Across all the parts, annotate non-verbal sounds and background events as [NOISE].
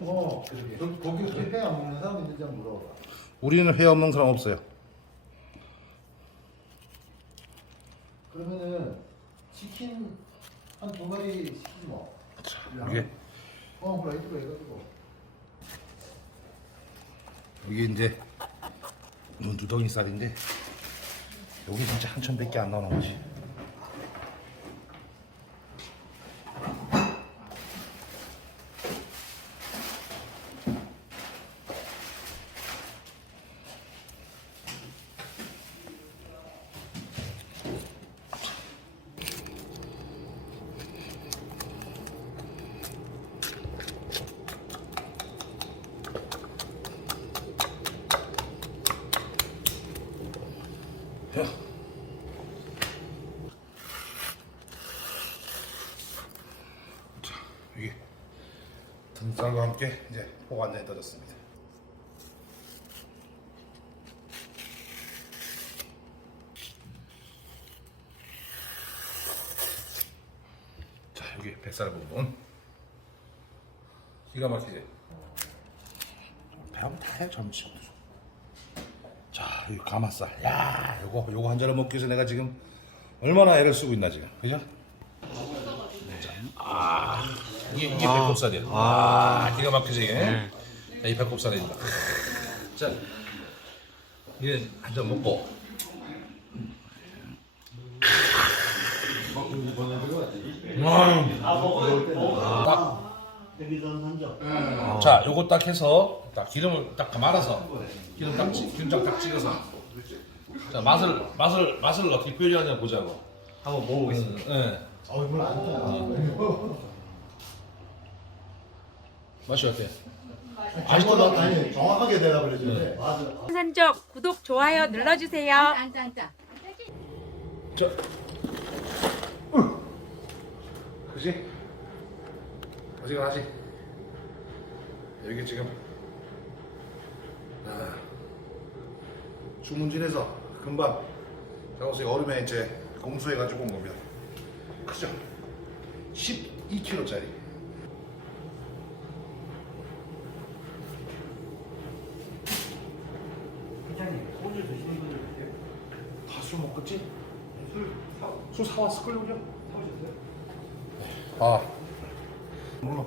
어, 너 거기 회 안 먹는 사람 있는지 한번 물어봐. 우리는 회 없는 사람 없어요. 그러면은 치킨 한 두 마리 시키지 뭐. 이게 어, 프라이드로 해가지고. 이게 이제 눈 두덩이 쌀인데 여기 진짜 한 천 밖에 안 나오는 거지. 자, 이게 등살과 함께 이제 포가 완전히 떠졌습니다. 자, 여기 뱃살 부분. 기가 막히지? 배하면 다 해, 점심. 자, 이 가마살. 야, 요거, 요거 한 잔을 먹기 위해서 내가 지금 얼마나 애를 쓰고 있나, 지금. 그죠? 아, 이게, 이게 배꼽살이야. 아, 기가 막히지, 이게. 자, 이 배꼽살입니다. 자, 이게 한잔 먹고. 딱. 자, 요거 딱 해서 딱 기름을 딱 말아서 기름 딱 찍- 기름장 딱 찍어서 자 맛을 맛을 맛을 어떻게 표현하냐 보자고. 한번 먹어보겠습니다. 예. 어, 이걸 안 타. 맛이 어때? 아직도 아니 정확하게 대답을 해주는데. 맞아. 산적 구독 좋아요 눌러주세요. 앉아 앉아. 자, 그지? 어지간하지? 여기 지금 아, 주문진에서 금방 장호수이 얼음에 이제 공수해가지고 온 겁니다. 크죠? 12kg짜리. 회장님, 소주 드시는 분들 계세요? 다 술 먹겠지? 술 사, 술 사왔을 걸요? 사오셨어요? 아, 몰라.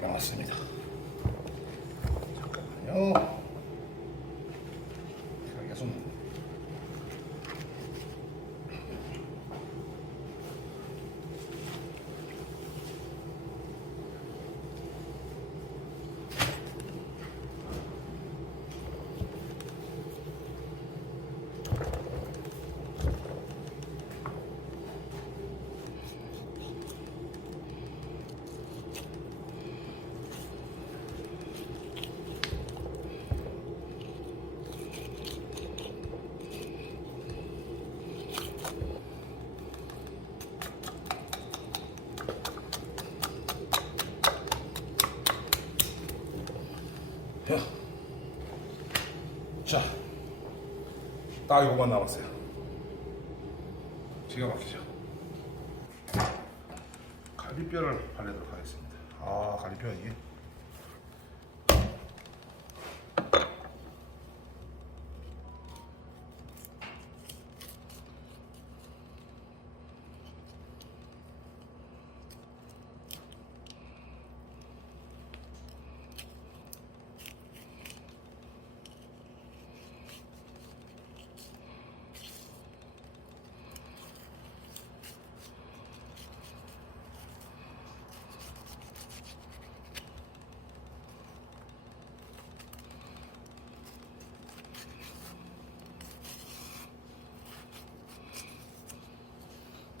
나왔습니다. 잠깐만요. 가게 손. 자, 딱 이거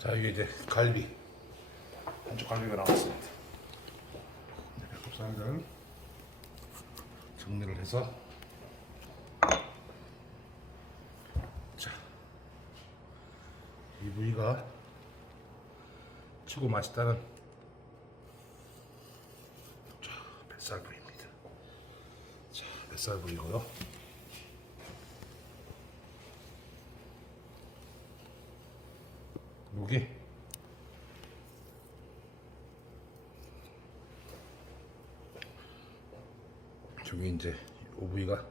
자 이게 이제 갈비. 한쪽 갈비가 나왔습니다. 이제 배꼽살을 정리를 해서. 자이 부위가 최고 맛있다는 자 뱃살 부위입니다. 자 뱃살 부위고요 요게 저기 이제 오 부위가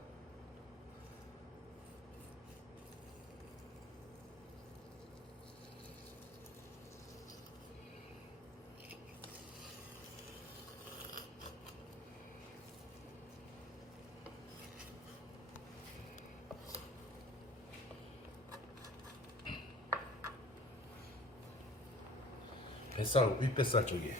뱃살 윗뱃살 쪽이에요.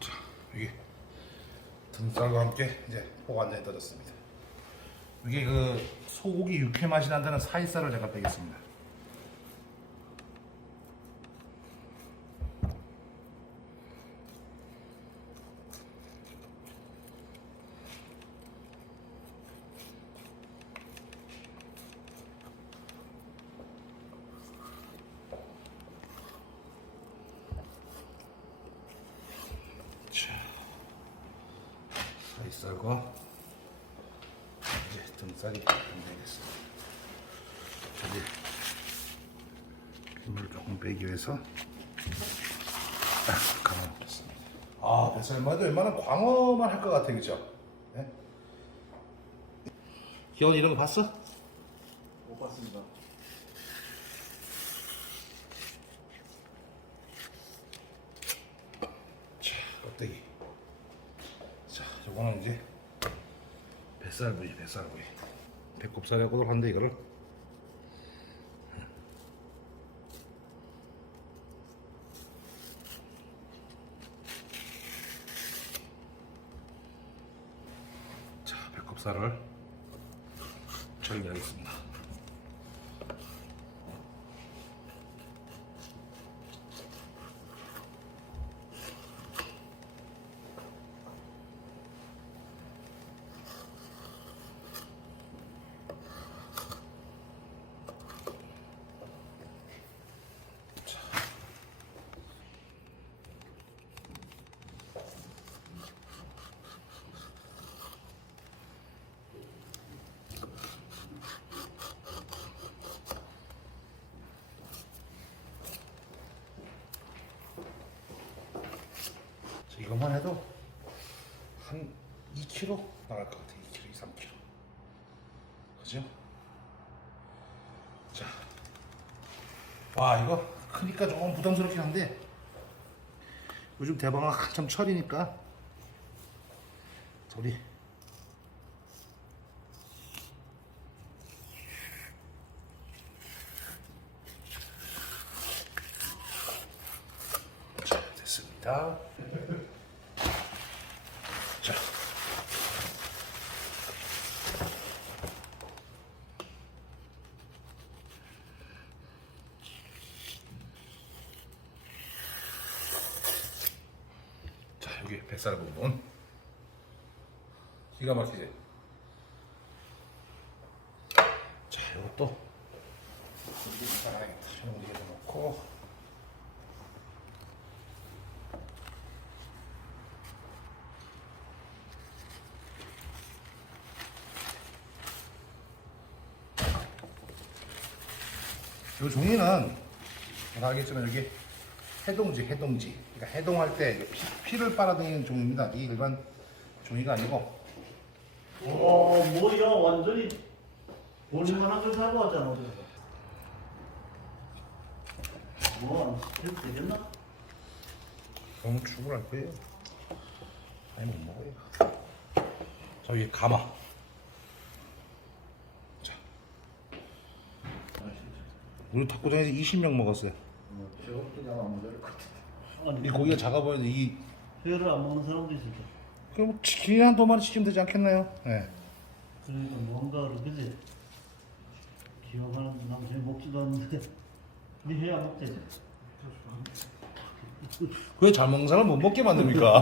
자, 이게 등살과 함께 이제 포간장에 떠졌습니다. 이게 그 소고기 육회 맛이 난다는 사이살을 제가 빼겠습니다. 사이살과 이제 등살이 되겠습니다. 이제 기물 조금 빼기 위해서 딱 감아놓겠습니다. 아, 뱃살마도 웬만한 광어만 할 것 같아, 그죠? 네? 기원 이런 거 봤어? 못 봤습니다. 자, 껍데기. 자, 요거는 이제 뱃살 부위, 뱃살 부위. 배꼽살하고도 한데 이거를 자, 배꼽살을 처리하겠습니다. 자, 이것만 해도 한 2kg 나갈 것 같아. 2kg, 2, 3kg. 그죠? 자. 와, 이거 크니까 조금 부담스럽긴 한데 요즘 대방학 한참 철이니까 저리 자, 됐습니다. 자. 자, 여기 뱃살 부분. 기가 막히지? 자, 이것도 용기에 넣고 이 종이는 제가 알겠지만 여기 해동지, 해동지. 그러니까 해동할 때 피, 를 빨아들이는 종입니다. 이 일반 종이가 아니고 어, 뭐야, 완전히 볼만한 걸 사고 왔잖아, 어디서. 뭐, 해도 되겠나? 너무 죽을할 거예요. 아니 못 먹어요. 자 위에 가마. 자, 우리 탁구장에서 20명 먹었어요. 저것도 내가 안 먹을 것 같아. 이 고기가 작아 보이는데 이 회를 안 먹는 사람도 있을 때. 그럼 치킨 한두 마리 시키면 되지 않겠나요? 예. 그러니까 뭔가를 그지 기억하는 남편이 먹지도 않는데 니 해야 먹지 왜잘 먹는 사람 못 먹게 만듭니까?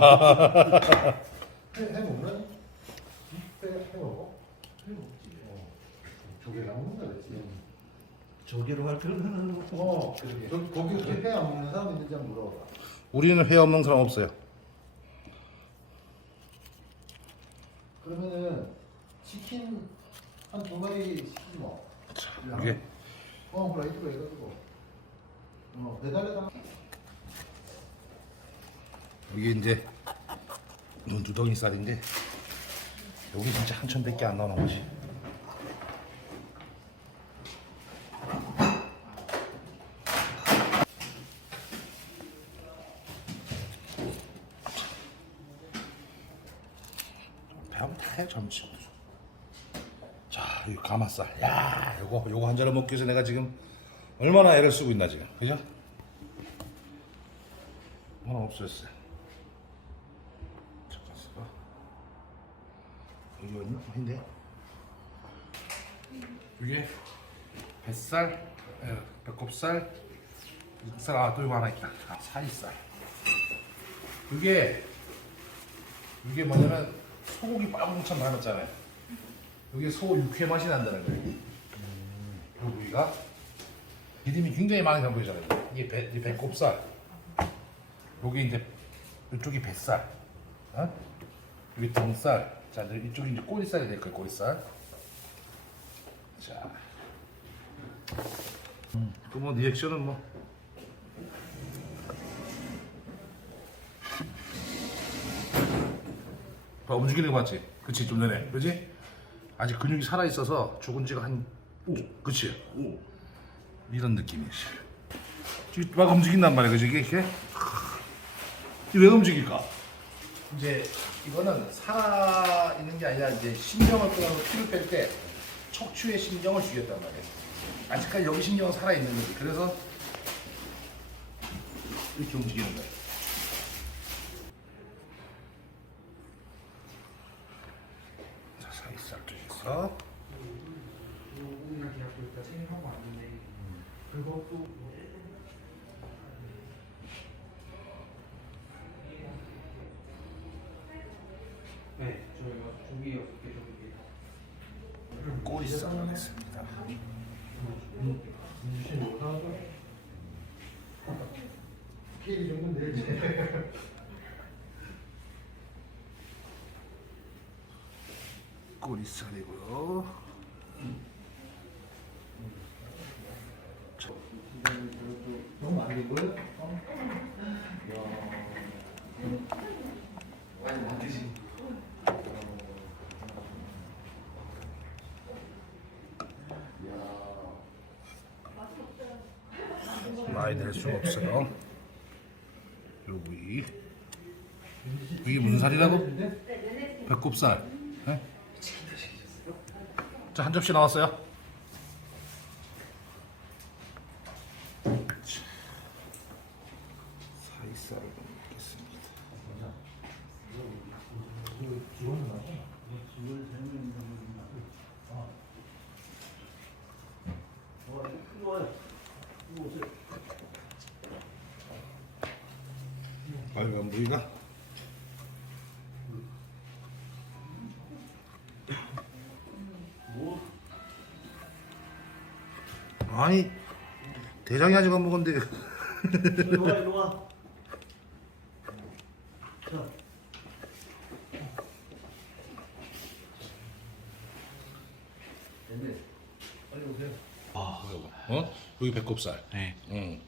해, 해 먹나? 해, 해 먹어? 해 먹지. 어. 조개랑 먹는다 그랬지. 조개로 할 거는 어, 그러게. 저, 거기 회안 먹는 사람 있는지 한번 물어봐. 우리는 회 없는 사람 없어요. 그러면은 치킨 한 두 마리 시키지 뭐. 자, 이게 어, 후라이드로 해가지고. 어, 배달에다가. 이게 이제 눈두덩이 쌀인데 여기 진짜 한천밖에 안 나오는 거지. 배하면 다 해, 점치. 자, 이 가마살. 야, 요거 요거 한 잔을 먹기 위해서 내가 지금 얼마나 애를 쓰고 있나 지금, 그죠? 하나 없어졌어요. 잠깐 있어봐. 여기 있나? 아닌데. 이게 뱃살, 에, 배꼽살, 육살 아, 또 이거 하나 있다. 아, 사이살. 이게 이게 뭐냐면 소고기 빨공처럼 나눴잖아요. 여기 소 육회 맛이 난다는 거예요. 이 부위가 기름이 굉장히 많이 나 보이잖아요. 이게 배, 이 배꼽살. 여기 이제 이쪽이 뱃살, 어? 여기 등살, 자 이제 이쪽이 이제 꼬리살이 될 거예요. 꼬리살. 자, 음, 그뭐 리액션은 뭐. 봐 움직이는 거 맞지? 그치 좀 전에, 그지? 아직 근육이 살아 있어서 죽은 지가 한, 오, 그치? 오, 이런 느낌이지. 지금 막 움직인단 말이야, 그지? 이게 왜 움직일까? 이제 이거는 살아 있는 게 아니라 이제 신경을 끊어서 피를 뺄 때 척추의 신경을 죽였단 말이에요. 아직까지 여기 신경은 살아 있는 거지. 그래서 이렇게 움직이는 거예요. 자, 쪽에서 네, 저희가 조기 여섯 개 정도 내지. [LAUGHS] 꼬리살이고요. 너무 이걸? 어? 많이 낼 수가 없어요. 요 부위. 이게 무슨 살이라고? 배꼽살. 네? 자, 한 접시 나왔어요. 사이살을 넣겠습니다. 아니 대장이 아직 안 먹었는데 이리 와 이리 와 자. 됐네 빨리 오세요 어? 여기 배꼽살. 네. 응.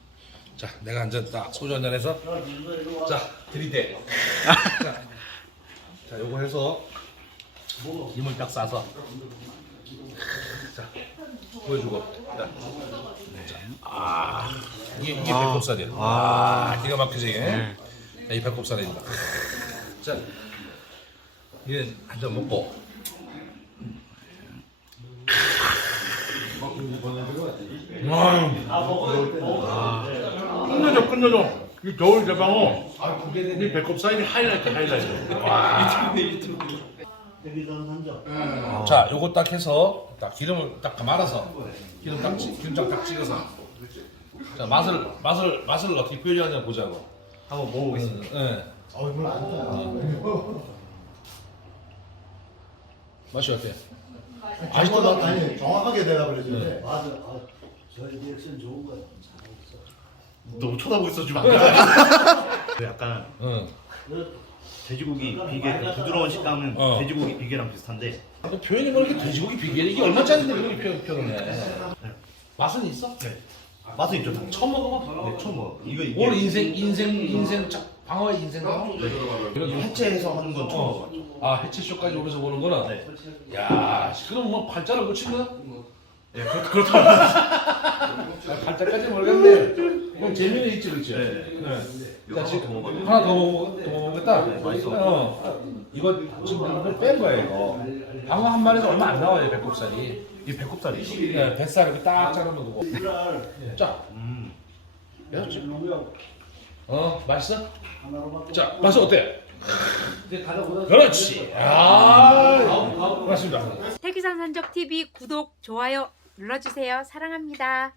자, 내가 한잔 딱 소주 한잔 해서 자 민서 이리 와 자, 들이대. 자, 자, 요거 해서 김을 딱 싸서. 자, 보여주고. 자, 자, 아, 이게, 이게 배꼽살이야. 아, 기가 막히지. 자, 이 배꼽살입니다. 자, 이제 한잔 먹고. 아유, 아 먹어요 먹어요 끝내줘, 끝내줘. 이 겨울 대방어. 이 배꼽 사이즈 하이라이트 하이라이트. 와. 한점 자, 요거 딱 해서 딱 기름을 딱 말아서 기름 딱 찍- 기름장 딱 찍어서 자 맛을 맛을 맛을 어떻게 표현하냐 보자고. 한번 먹어보겠습니다. 예. 어, 맛이 어때? 아직도 나 아니 정확하게 대답을 해주는데 맞아. 아, 저희 리액션 좋은 거야. 있어. 너무 쳐다보고 있어 지금 그 약간 응. 돼지고기 비계 그 부드러운 식감은 어. 돼지고기 비계랑 비슷한데 근데 표현이 뭐 이렇게 돼지고기 비계 이게 얼마짜리인데 그렇게 표현 표현해? 맛은 있어? 맛은 있죠 다 처음 먹어봐. 네, 처음 먹어 이거 이게 오늘 인생 인생 인생 자, 방어의 인생 방어. 이거 해체해서 하는 건 처음 어. 먹어봤죠 아 해치쇼까지 오면서 보는구나. 네. 야, 그럼 뭐 팔자를 고친 거야? 예, 그렇, 그렇다 [LAUGHS] 아, 팔자까지 모르겠네. 그럼 재미는 있지, 그렇지? 네. 자, 지금. 하나 더 먹어, 더 먹어보겠다. 맛있어. 어. 이거 지금 이걸 뺀 거야 이거. 방어 한 마리에서 얼마 안 나와요 배꼽살이. 이 배꼽살이 네, 뱃살 이렇게 딱 자르면 되고. 이날 자, 음 어, 맛있어? 자, 맛이 어때? 그렇지. 아, 고맙습니다. 태기산 산적 TV 구독 좋아요 눌러주세요. 사랑합니다.